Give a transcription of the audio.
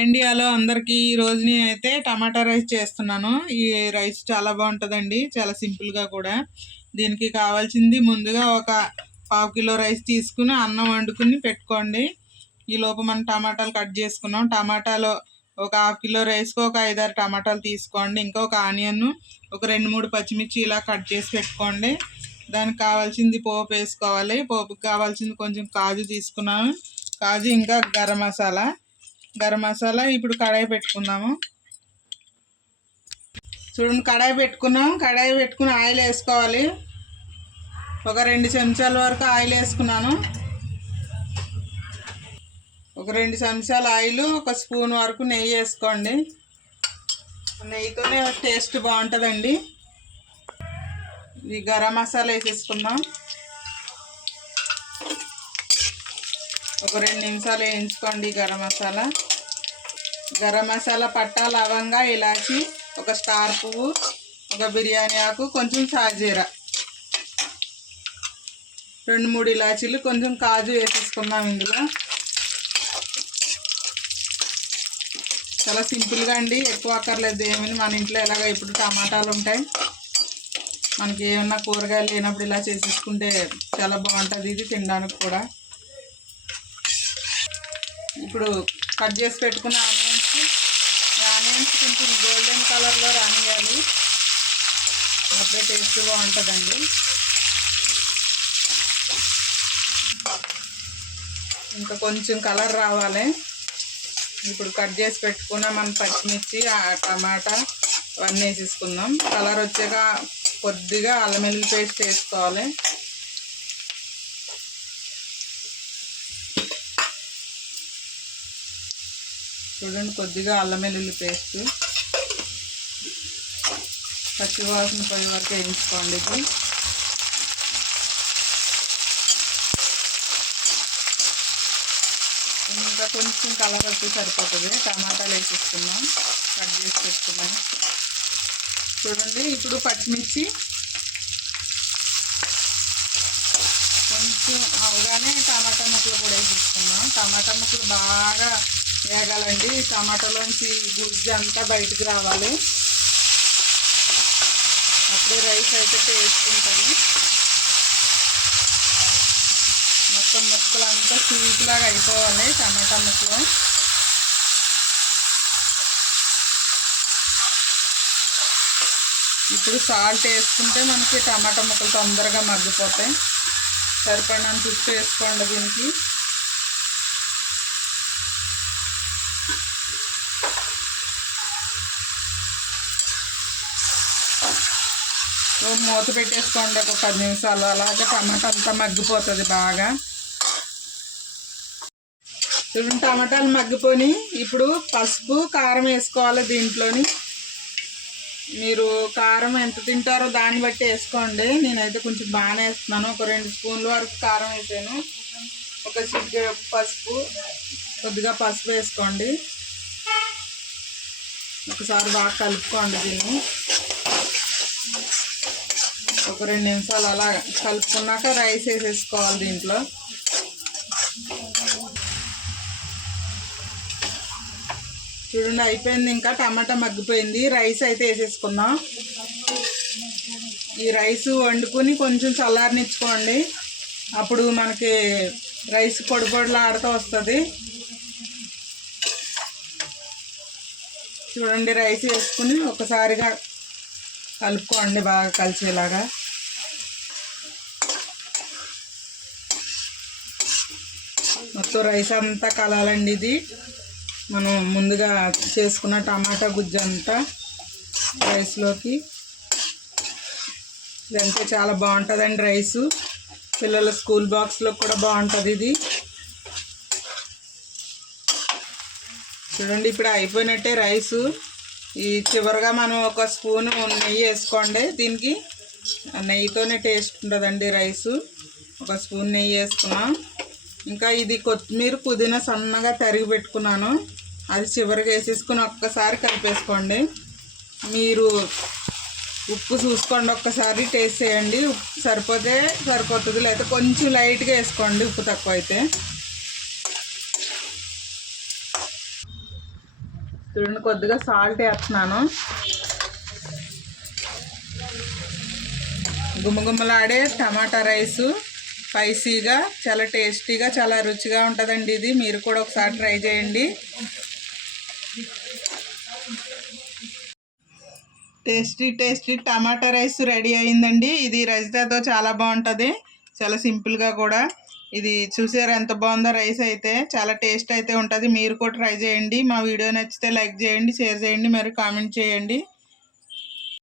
ఇండియాలో అందరికీ ఈ రోజు నేనైతే టమాటా రైస్ చేస్తున్నాను. ఈ రైస్ చాలా బాగుంటుందండి, చాలా సింపుల్గా కూడా. దీనికి కావాల్సింది ముందుగా ఒక 1/2 కిలో రైస్ తీసుకుని అన్నం వండుకుని పెట్టుకోండి. ఈ లోపు మనం టమాటాలు కట్ చేసుకున్నాం. టమాటాలో ఒక 1/2 కిలో రైస్కి ఒక 5-6 టమాటాలు తీసుకోండి. ఇంకా ఒక ఆనియన్, ఒక 2-3 పచ్చిమిర్చి ఇలా కట్ చేసి పెట్టుకోండి. దానికి కావాల్సింది పోపు వేసుకోవాలి. పోపుకి కావాల్సింది కొంచెం కాజు తీసుకున్నాను, కాజు ఇంకా గరం మసాలా. ఇప్పుడు కడాయి పెట్టుకుందాము. చూడండి, కడాయి పెట్టుకుని ఆయిల్ వేసుకోవాలి. ఒక 2 చెంచాల వరకు ఆయిల్ వేసుకున్నాను. ఒక 2 చెంచాల ఆయిల్, ఒక స్పూన్ వరకు నెయ్యి వేసుకోండి. నెయ్యితోనే టేస్ట్ బాగుంటుందండి. ఈ గరం మసాలా వేసేసుకుందాం. ఒక 2 నిమిషాలు వేయించుకోండి. గరం మసాలా పట్టా, లవంగా, ఇలాచి, ఒక స్టార్ పువ్వు, ఒక బిర్యానీ ఆకు, కొంచెం సాజీరా, 2-3 ఇలాచీలు, కొంచెం కాజు వేసేసుకుందాం. ఇందులో చాలా సింపుల్గా అండి, ఎక్కువ అక్కర్లేదు ఏమని. మన ఇంట్లో ఎలాగో ఇప్పుడు టమాటాలు ఉంటాయి, మనకి ఏమన్నా కూరగాయలు లేనప్పుడు ఇలా చేసేసుకుంటే చాలా బాగుంటుంది ఇది తినడానికి కూడా. ఇప్పుడు కట్ చేసి పెట్టుకున్న ఆనియన్స్ కొంచెం గోల్డెన్ కలర్లో రానియాలి, అప్పుడే టేస్ట్ బాగుంటుందండి. ఇంకా కొంచెం కలర్ రావాలి. ఇప్పుడు కట్ చేసి పెట్టుకున్న మన పచ్చిమిర్చి, టమాటా అవన్నీ వేసేసుకుందాం. కలర్ వచ్చాక కొద్దిగా అల్లం వెల్లుల్లి పేస్ట్ వేసుకోవాలి. చూడండి, కొద్దిగా అల్లం వెల్లుల్లి పేస్ట్, పచ్చివాసన పోయే వరకు వేయించుకోండి. ఇది ఇంకా కొంచెం కలర్ వచ్చి సరిపోతుంది. టమాటాలు వేసేసుకున్నాం, కట్ చేసి పెట్టుకున్నాం. చూడండి, ఇప్పుడు పచ్చిమిర్చి కొంచెం అవగానే టమాటా ముక్కలు కూడా వేసేసుకున్నాం. టమాటా ముక్కలు బాగా వేగాలండి. టమాటాలోంచి గుజ్జు అంతా బయటకు రావాలి, అప్పుడే రైస్ అయితే టేస్ట్ ఉంటుంది. మొత్తం ముక్కలు అంతా స్వీట్ లాగా అయిపోవాలి టమాటా ముక్కలు. ఇప్పుడు సాల్ట్ వేసుకుంటే మనకి టమాటా ముక్కలు తొందరగా మగ్గిపోతాయి. సరిపడినంత ఉప్పు వేసుకోండి. దీనికి మూత పెట్టేసుకోండి ఒక 10 నిమిషాలు. అలాగే టమాటా అంతా మగ్గిపోతుంది బాగా. చూడండి, టమాటాలు మగ్గిపోయి ఇప్పుడు పసుపు, కారం వేసుకోవాలి. దీంట్లోని మీరు కారం ఎంత తింటారో దాన్ని బట్టి వేసుకోండి. నేనైతే కొంచెం బాగానే వేస్తున్నాను. ఒక 2 స్పూన్ల వరకు కారం వేసాను. ఒక చిటికె పసుపు, కొద్దిగా పసుపు వేసుకోండి. ఒకసారి బాగా కలుపుకోండి. దీన్ని ఒక 2 నిమిషాలు అలా కలుపుకున్నాక రైస్ వేసేసుకోవాలి. దీంట్లో చూడండి అయిపోయింది. ఇంకా టమాటా మగ్గిపోయింది. రైస్ అయితే వేసేసుకుందాం. ఈ రైస్ వండుకుని కొంచెం చల్లారనిచ్చుకోండి, అప్పుడు మనకి రైస్ పొడి పొడిలాడుతూ వస్తుంది. చూడండి, రైస్ వేసుకుని ఒకసారిగా కలుపుకోండి బాగా కలిసేలాగా. మొత్తం రైస్ అంతా కలాలండి. ఇది మనం ముందుగా చేసుకున్న టమాటా గుజ్జు అంతా రైస్లోకి. ఇదంతా చాలా బాగుంటుందండి రైసు. పిల్లల స్కూల్ బాక్స్లో కూడా బాగుంటుంది ఇది. చూడండి, ఇప్పుడు అయిపోయినట్టే రైసు. ఈ చివరిగా మనం ఒక స్పూను నెయ్యి వేసుకోండి. దీనికి నెయ్యితోనే టేస్ట్ ఉంటుందండి రైసు. ఒక స్పూన్ నెయ్యి వేసుకున్నాం. ఇంకా ఇది కొత్తిమీర, పుదీనా సన్నగా తరిగి పెట్టుకున్నాను, అది చివరిగా వేసేసుకుని ఒక్కసారి కలిపేసుకోండి. మీరు ఉప్పు చూసుకోండి, ఒక్కసారి టేస్ట్ చేయండి. ఉప్పు సరిపోతే సరిపోతుంది, లేకపోతే కొంచెం లైట్గా వేసుకోండి ఉప్పు తక్కువ అయితే. చూడండి, కొద్దిగా సాల్ట్ వేస్తున్నాను. గుమ్మగుమ్మలాడే టమాటా రైసు స్పైసీగా, చాలా టేస్టీగా, చాలా రుచిగా ఉంటుందండి. ఇది మీరు కూడా ఒకసారి ట్రై చేయండి. టేస్టీ టమాటా రైస్ రెడీ అయిందండి. ఇది రైతాతో చాలా బాగుంటుంది, చాలా సింపుల్గా కూడా. ఇది చూసారు ఎంత బాగుందో రైస్ అయితే. చాలా టేస్ట్ అయితే ఉంటుంది. మీరు కూడా ట్రై చేయండి. మా వీడియో నచ్చితే లైక్ చేయండి, షేర్ చేయండి, మరి కామెంట్ చేయండి.